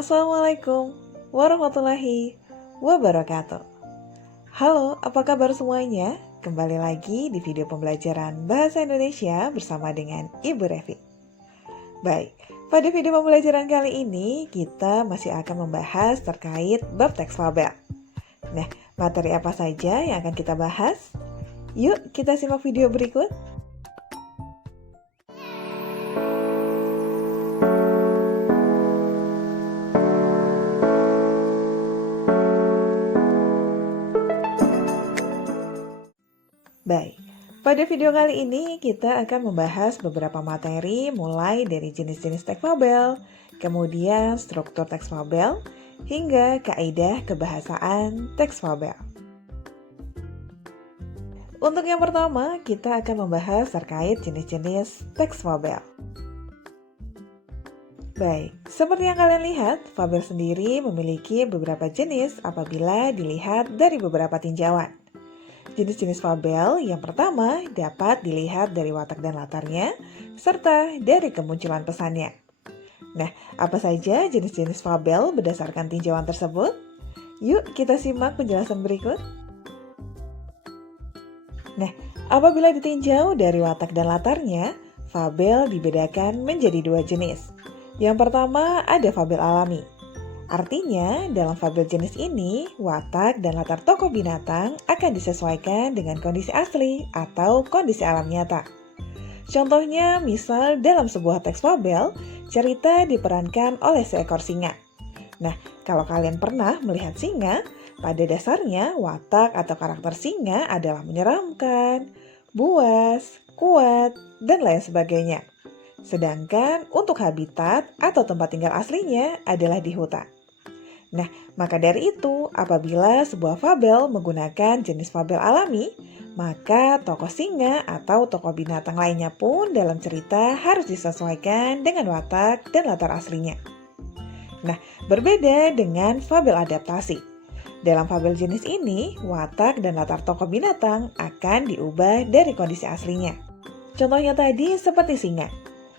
Assalamualaikum warahmatullahi wabarakatuh. Halo, apa kabar semuanya? Kembali lagi di video pembelajaran Bahasa Indonesia bersama dengan Ibu Revi. Baik, pada video pembelajaran kali ini kita masih akan membahas terkait bab teks fabel. Nah, materi apa saja yang akan kita bahas? Yuk kita simak video berikut. Baik, pada video kali ini kita akan membahas beberapa materi mulai dari jenis-jenis teks fabel, kemudian struktur teks fabel, hingga kaidah kebahasaan teks fabel. Untuk yang pertama, kita akan membahas terkait jenis-jenis teks fabel. Baik, seperti yang kalian lihat, fabel sendiri memiliki beberapa jenis apabila dilihat dari beberapa tinjauan. Jenis-jenis fabel yang pertama dapat dilihat dari watak dan latarnya, serta dari kemunculan pesannya. Nah, apa saja jenis-jenis fabel berdasarkan tinjauan tersebut? Yuk kita simak penjelasan berikut. Nah, apabila ditinjau dari watak dan latarnya, fabel dibedakan menjadi dua jenis. Yang pertama ada fabel alami. Artinya, dalam fabel jenis ini, watak dan latar tokoh binatang akan disesuaikan dengan kondisi asli atau kondisi alam nyata. Contohnya, misal dalam sebuah teks fabel, cerita diperankan oleh seekor singa. Nah, kalau kalian pernah melihat singa, pada dasarnya watak atau karakter singa adalah menyeramkan, buas, kuat, dan lain sebagainya. Sedangkan untuk habitat atau tempat tinggal aslinya adalah di hutan. Nah, maka dari itu, apabila sebuah fabel menggunakan jenis fabel alami, maka tokoh singa atau tokoh binatang lainnya pun dalam cerita harus disesuaikan dengan watak dan latar aslinya. Nah, berbeda dengan fabel adaptasi. Dalam fabel jenis ini, watak dan latar tokoh binatang akan diubah dari kondisi aslinya. Contohnya tadi seperti singa,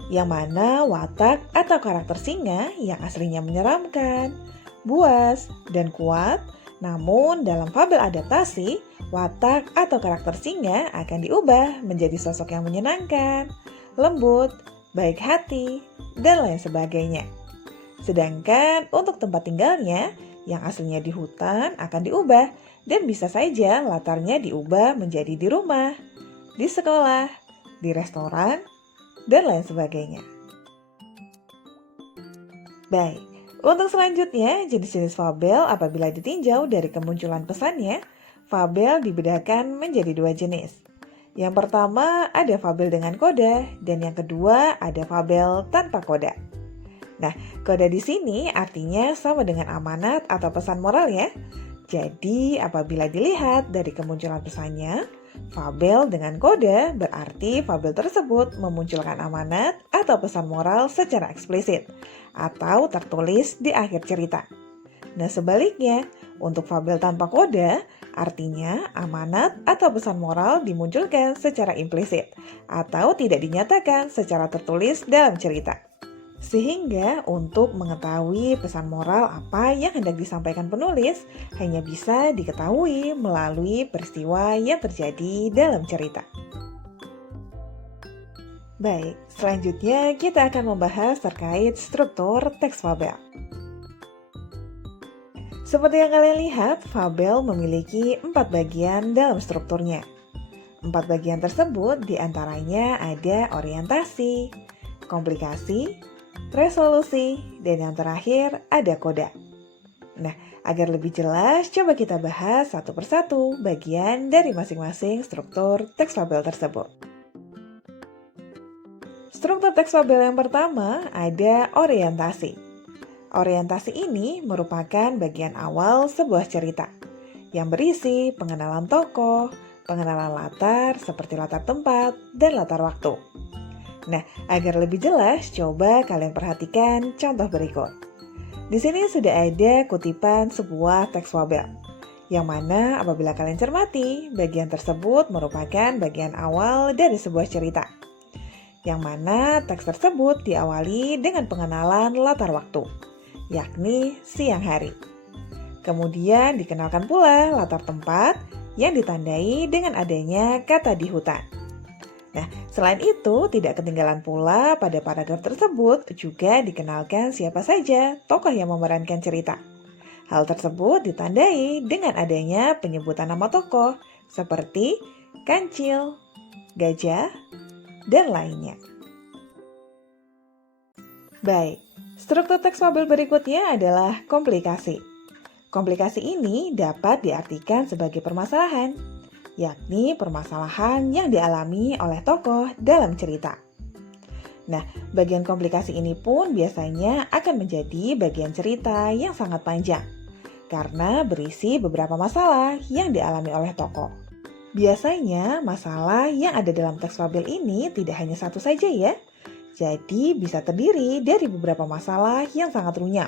yang mana watak atau karakter singa yang aslinya menyeramkan, buas, dan kuat, namun dalam fabel adaptasi, watak atau karakter singa akan diubah menjadi sosok yang menyenangkan, lembut, baik hati, dan lain sebagainya. Sedangkan untuk tempat tinggalnya, yang aslinya di hutan akan diubah dan bisa saja latarnya diubah menjadi di rumah, di sekolah, di restoran, dan lain sebagainya. Baik. Untuk selanjutnya, jenis-jenis fabel apabila ditinjau dari kemunculan pesannya, fabel dibedakan menjadi dua jenis. Yang pertama ada fabel dengan koda, dan yang kedua ada fabel tanpa koda. Nah, koda di sini artinya sama dengan amanat atau pesan moral ya. Jadi, apabila dilihat dari kemunculan pesannya, fabel dengan koda berarti fabel tersebut memunculkan amanat atau pesan moral secara eksplisit atau tertulis di akhir cerita. Nah, sebaliknya, untuk fabel tanpa koda, artinya amanat atau pesan moral dimunculkan secara implisit atau tidak dinyatakan secara tertulis dalam cerita. Sehingga untuk mengetahui pesan moral apa yang hendak disampaikan penulis hanya bisa diketahui melalui peristiwa yang terjadi dalam cerita. Baik, selanjutnya kita akan membahas terkait struktur teks fabel. Seperti yang kalian lihat, fabel memiliki 4 bagian dalam strukturnya. 4 bagian tersebut diantaranya ada orientasi, komplikasi, resolusi, dan yang terakhir ada koda. Nah, agar lebih jelas, coba kita bahas satu persatu bagian dari masing-masing struktur teks fabel tersebut. Struktur teks fabel yang pertama ada orientasi. Orientasi ini merupakan bagian awal sebuah cerita yang berisi pengenalan tokoh, pengenalan latar seperti latar tempat, dan latar waktu. Nah, agar lebih jelas, coba kalian perhatikan contoh berikut. Di sini sudah ada kutipan sebuah teks fabel, yang mana apabila kalian cermati, bagian tersebut merupakan bagian awal dari sebuah cerita. Yang mana teks tersebut diawali dengan pengenalan latar waktu, yakni siang hari. Kemudian dikenalkan pula latar tempat yang ditandai dengan adanya kata di hutan. Nah, selain itu tidak ketinggalan pula pada paragraf tersebut juga dikenalkan siapa saja tokoh yang memerankan cerita. Hal tersebut ditandai dengan adanya penyebutan nama tokoh seperti kancil, gajah, dan lainnya. Baik, struktur teks fabel berikutnya adalah komplikasi. Komplikasi ini dapat diartikan sebagai permasalahan, yakni permasalahan yang dialami oleh tokoh dalam cerita. Nah, bagian komplikasi ini pun biasanya akan menjadi bagian cerita yang sangat panjang, karena berisi beberapa masalah yang dialami oleh tokoh. Biasanya masalah yang ada dalam teks fabel ini tidak hanya satu saja ya, jadi bisa terdiri dari beberapa masalah yang sangat runyam,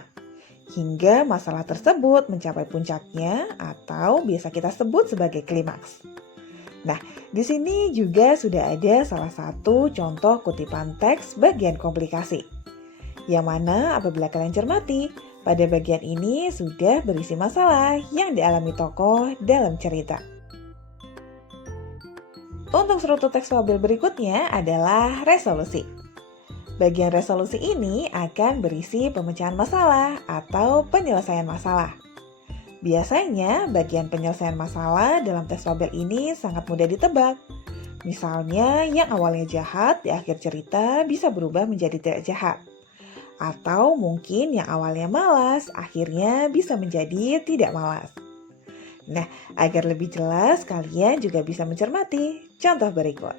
hingga masalah tersebut mencapai puncaknya atau biasa kita sebut sebagai klimaks. Nah, di sini juga sudah ada salah satu contoh kutipan teks bagian komplikasi, yang mana apabila kalian cermati, pada bagian ini sudah berisi masalah yang dialami tokoh dalam cerita. Untuk struktur teks fabel berikutnya adalah resolusi. Bagian resolusi ini akan berisi pemecahan masalah atau penyelesaian masalah. Biasanya bagian penyelesaian masalah dalam teks fabel ini sangat mudah ditebak. Misalnya yang awalnya jahat di akhir cerita bisa berubah menjadi tidak jahat. Atau mungkin yang awalnya malas akhirnya bisa menjadi tidak malas. Nah, agar lebih jelas kalian juga bisa mencermati contoh berikut.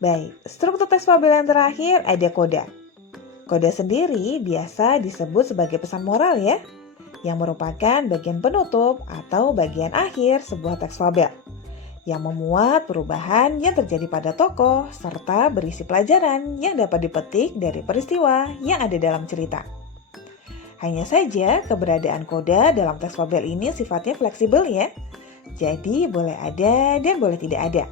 Baik, struktur teks fabel yang terakhir ada koda. Koda sendiri biasa disebut sebagai pesan moral ya, yang merupakan bagian penutup atau bagian akhir sebuah teks fabel, yang memuat perubahan yang terjadi pada tokoh serta berisi pelajaran yang dapat dipetik dari peristiwa yang ada dalam cerita. Hanya saja keberadaan koda dalam teks fabel ini sifatnya fleksibel ya, jadi boleh ada dan boleh tidak ada.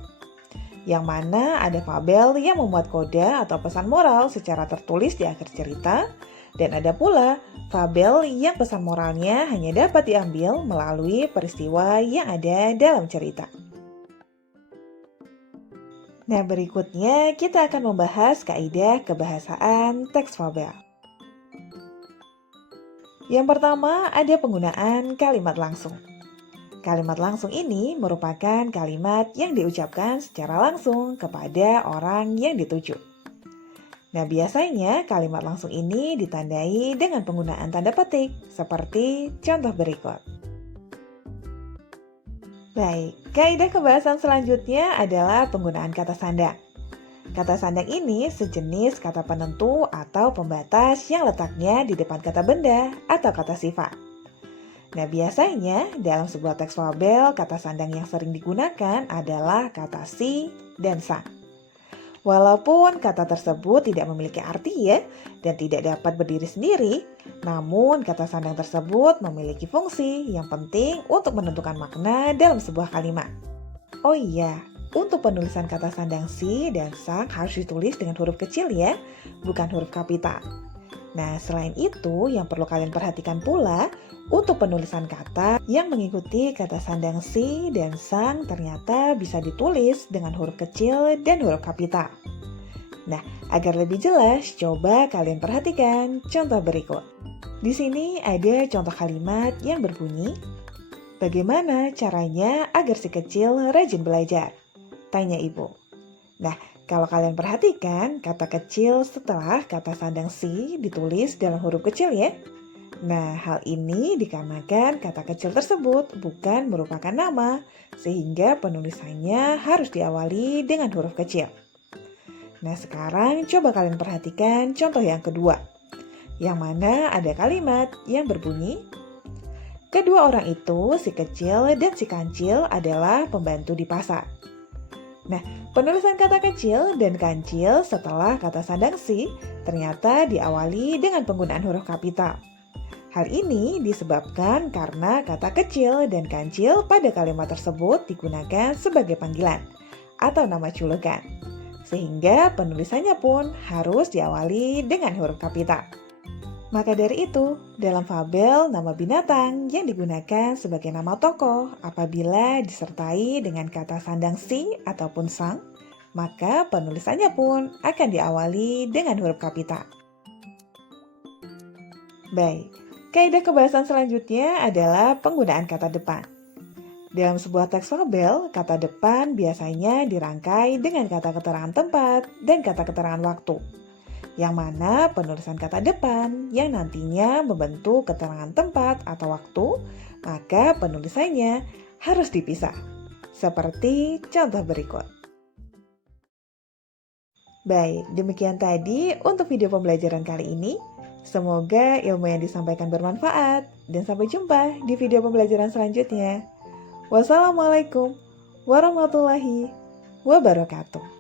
Yang mana ada fabel yang memuat koda atau pesan moral secara tertulis di akhir cerita, dan ada pula fabel yang pesan moralnya hanya dapat diambil melalui peristiwa yang ada dalam cerita. Nah, berikutnya kita akan membahas kaidah kebahasaan teks fabel. Yang pertama ada penggunaan kalimat langsung. Kalimat langsung ini merupakan kalimat yang diucapkan secara langsung kepada orang yang dituju. Nah, biasanya kalimat langsung ini ditandai dengan penggunaan tanda petik seperti contoh berikut. Baik, kaidah kebahasan selanjutnya adalah penggunaan kata sandang. Kata sandang ini sejenis kata penentu atau pembatas yang letaknya di depan kata benda atau kata sifat. Nah, biasanya dalam sebuah teks fabel, kata sandang yang sering digunakan adalah kata si dan sang. Walaupun kata tersebut tidak memiliki arti ya, dan tidak dapat berdiri sendiri, namun kata sandang tersebut memiliki fungsi yang penting untuk menentukan makna dalam sebuah kalimat. Oh iya, untuk penulisan kata sandang si dan sang harus ditulis dengan huruf kecil ya, bukan huruf kapital. Nah, selain itu yang perlu kalian perhatikan pula, untuk penulisan kata yang mengikuti kata sandang si dan sang ternyata bisa ditulis dengan huruf kecil dan huruf kapital. Nah, agar lebih jelas, coba kalian perhatikan contoh berikut. Di sini ada contoh kalimat yang berbunyi, bagaimana caranya agar si kecil rajin belajar? Tanya ibu. Nah, kalau kalian perhatikan, kata kecil setelah kata sandang si ditulis dalam huruf kecil ya. Nah, hal ini dikarenakan kata kecil tersebut bukan merupakan nama, sehingga penulisannya harus diawali dengan huruf kecil. Nah, sekarang coba kalian perhatikan contoh yang kedua, yang mana ada kalimat yang berbunyi, kedua orang itu, si kecil dan si kancil adalah pembantu di pasar. Nah, penulisan kata kecil dan kancil setelah kata sandang si ternyata diawali dengan penggunaan huruf kapital. Hal ini disebabkan karena kata kecil dan kancil pada kalimat tersebut digunakan sebagai panggilan atau nama julukan, sehingga penulisannya pun harus diawali dengan huruf kapital. Maka dari itu, dalam fabel, nama binatang yang digunakan sebagai nama tokoh apabila disertai dengan kata sandang si ataupun sang, maka penulisannya pun akan diawali dengan huruf kapital. Baik, kaidah kebahasan selanjutnya adalah penggunaan kata depan. Dalam sebuah teks fabel, kata depan biasanya dirangkai dengan kata keterangan tempat dan kata keterangan waktu, yang mana penulisan kata depan yang nantinya membentuk keterangan tempat atau waktu, maka penulisannya harus dipisah. Seperti contoh berikut. Baik, demikian tadi untuk video pembelajaran kali ini. Semoga ilmu yang disampaikan bermanfaat, dan sampai jumpa di video pembelajaran selanjutnya. Wassalamualaikum warahmatullahi wabarakatuh.